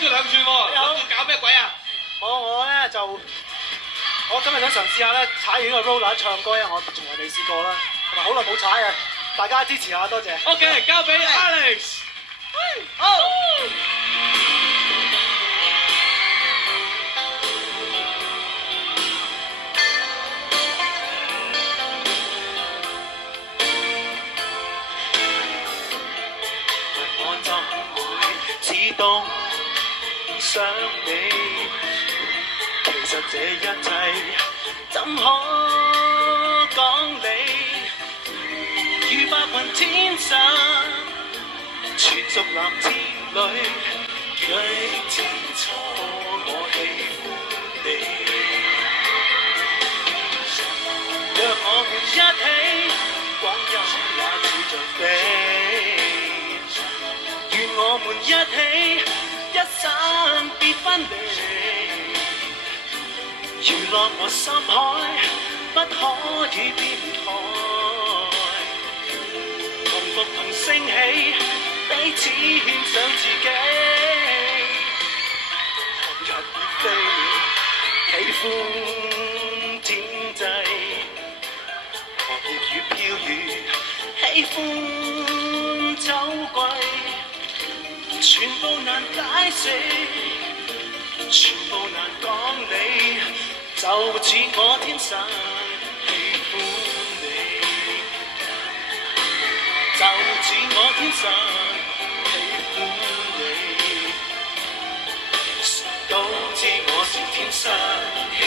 咗兩轉喎，諗住搞咩鬼啊？我咧就我今日想嘗試下咧踩完個 roller 唱歌，因為我從來未試過啦，同埋好耐冇踩啊！大家支持下，多謝。OK，交俾 Alex。好。我怎會只懂想你？其實這一切怎可講理？如白雲天上，全屬男之女，最清楚我喜歡你。若我們一起，光陰也似像飛。願我們一起，一生別分離。如浪和深海，不可以變開。同浮同升起，彼此獻上自己。日與飛，喜歡天際。寒熱與飄雨，喜歡秋季。全部難解釋，全部難講理，就似我天生喜歡你，就似我天生喜歡你，都知我是天生喜